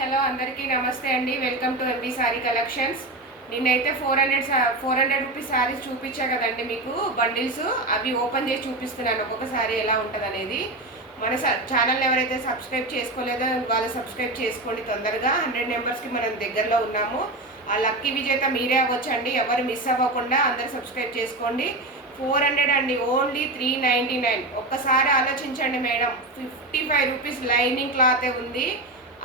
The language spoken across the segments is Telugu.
హలో అందరికీ నమస్తే అండి. Welcome to MB sorry collections. నేనైతే 400 రూపీస్ శారీస్ చూపించా కదండి మీకు బండిల్స్. అవి ఓపెన్ చేసి చూపిస్తున్నాను ఒక్కొక్క శారీ ఎలా ఉంటుంది అనేది. మన ఛానల్ ఎవరైతే సబ్స్క్రైబ్ చేసుకోలేదో వాళ్ళు సబ్స్క్రైబ్ చేసుకోండి తొందరగా. 100 మెంబర్స్కి మనం దగ్గరలో ఉన్నాము. ఆ లక్కీ విజేత మీరే అవ్వచ్చండి. ఎవరు మిస్ అవ్వకుండా అందరు సబ్స్క్రైబ్ చేసుకోండి. 400 అండి, ఓన్లీ 399. ఒక్కసారి ఆలోచించండి మేడం, 55 రూపీస్ లైనింగ్ క్లాతే ఉంది.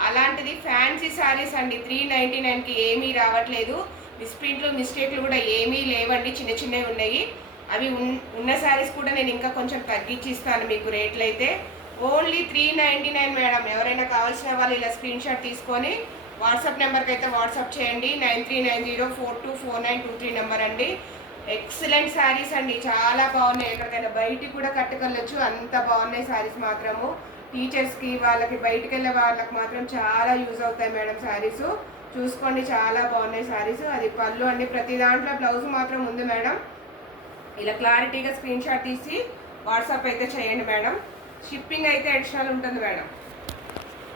అలాంటిది ఫ్యాన్సీ శారీస్ అండి, 399కి ఏమీ రావట్లేదు. మిస్ప్రింట్లు మిస్టేక్లు కూడా ఏమీ లేవండి, చిన్న చిన్నవి ఉన్నాయి. అవి ఉన్న శారీస్ కూడా నేను ఇంకా కొంచెం తగ్గించి ఇస్తాను మీకు రేట్లు అయితే. Only 399 madam. ఎవరైనా కావాల్సిన వాళ్ళు ఇలా స్క్రీన్ షాట్ తీసుకొని వాట్సాప్ నెంబర్కి అయితే వాట్సాప్ చేయండి. 9390424923 నెంబర్ అండి. ఎక్సలెంట్ శారీస్ అండి, చాలా బాగున్నాయి. ఎక్కడికైనా బయటికి కూడా కట్టుకెళ్ళొచ్చు, అంత బాగున్నాయి శారీస్ మాత్రము. టీచర్స్కి వాళ్ళకి బయటికి వెళ్ళే వాళ్ళకి మాత్రం చాలా యూజ్ అవుతాయి మేడం శారీస్. చూసుకోండి, చాలా బాగున్నాయి శారీస్. అది పళ్ళు అండి, ప్రతి దాంట్లో బ్లౌజ్ మాత్రం ఉంది మేడం. ఇలా క్లారిటీగా స్క్రీన్ షాట్ తీసి వాట్సాప్ అయితే చేయండి మేడం. షిప్పింగ్ అయితే అడిషనల్ ఉంటుంది మేడం.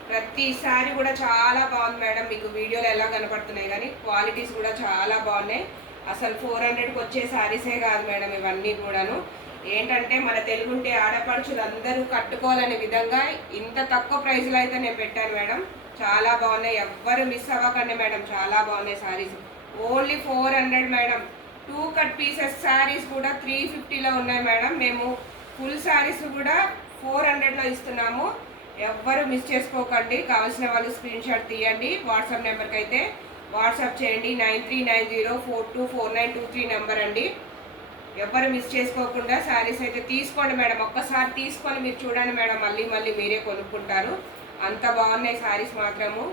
ప్రతి శారీ కూడా చాలా బాగుంది మేడం. మీకు వీడియోలో ఎలా కనపడుతున్నాయి కానీ క్వాలిటీస్ కూడా చాలా బాగున్నాయి. అసలు 400కి వచ్చే శారీసే కాదు మేడం ఇవన్నీ కూడాను. ఏంటంటే మన తెలుగుంటే ఆడపడుచులు అందరూ కట్టుకోవాలనే విధంగా ఇంత తక్కువ ప్రైస్లో అయితే నేను పెట్టాను మేడం. చాలా బాగున్నాయి, ఎవ్వరు మిస్ అవ్వకండి మేడం. చాలా బాగున్నాయి saris. Only 400 madam. 2 cut pieces saris కూడా 350లో ఉన్నాయి మేడం. మేము ఫుల్ శారీస్ కూడా 400లో ఇస్తున్నాము. ఎవ్వరు మిస్ చేసుకోకండి. కావాల్సిన వాళ్ళు స్క్రీన్ షాట్ తీయండి. వాట్సాప్ నెంబర్కి అయితే వాట్సాప్ చేయండి. 9390424923 నెంబర్ అండి. ఎవరు మిస్ చేసుకోకుండా శారీస్ అయితే తీసుకోండి మేడం. ఒక్కసారి తీసుకొని మీరు చూడండి మేడం, మళ్ళీ మళ్ళీ మీరే కొనుక్కుంటారు. అంత బాగున్నాయి శారీస్ మాత్రము.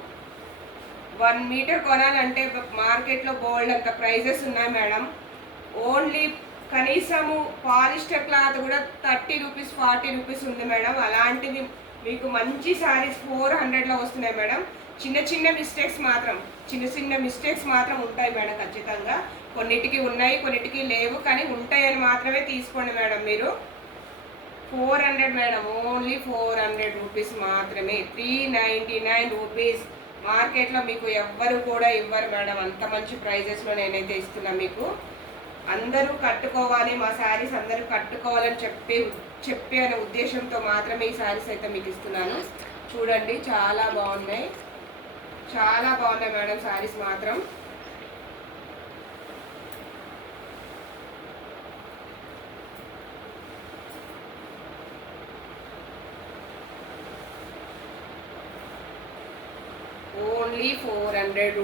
1 మీటర్ కొనాలంటే మార్కెట్లో బోల్డ్ అంత ప్రైజెస్ ఉన్నాయి మేడం. ఓన్లీ కనీసము పాలిస్టర్ క్లాత్ కూడా 30 రూపీస్ 40 రూపీస్ ఉంది మేడం. అలాంటివి మీకు మంచి శారీస్ 400లో వస్తున్నాయి మేడం. చిన్న చిన్న మిస్టేక్స్ మాత్రం ఉంటాయి మేడం ఖచ్చితంగా. కొన్నిటికి ఉన్నాయి, కొన్నిటికి లేవు, కానీ ఉంటాయని మాత్రమే తీసుకోండి మేడం మీరు. 400 మేడం, ఓన్లీ 400 రూపీస్ మాత్రమే. 399 రూపీస్. మార్కెట్లో మీకు ఎవ్వరు కూడా ఇవ్వరు మేడం అంత మంచి ప్రైజెస్లో నేనైతే ఇస్తున్నా మీకు. అందరూ కట్టుకోవాలి, మా శారీస్ అందరూ కట్టుకోవాలని చెప్పే అనే ఉద్దేశంతో మాత్రమే ఈ శారీస్ అయితే మీకు ఇస్తున్నాను. చూడండి, చాలా బాగున్నాయి, చాలా బాగున్నాయి మేడం శారీస్ మాత్రం. ఓన్లీ 400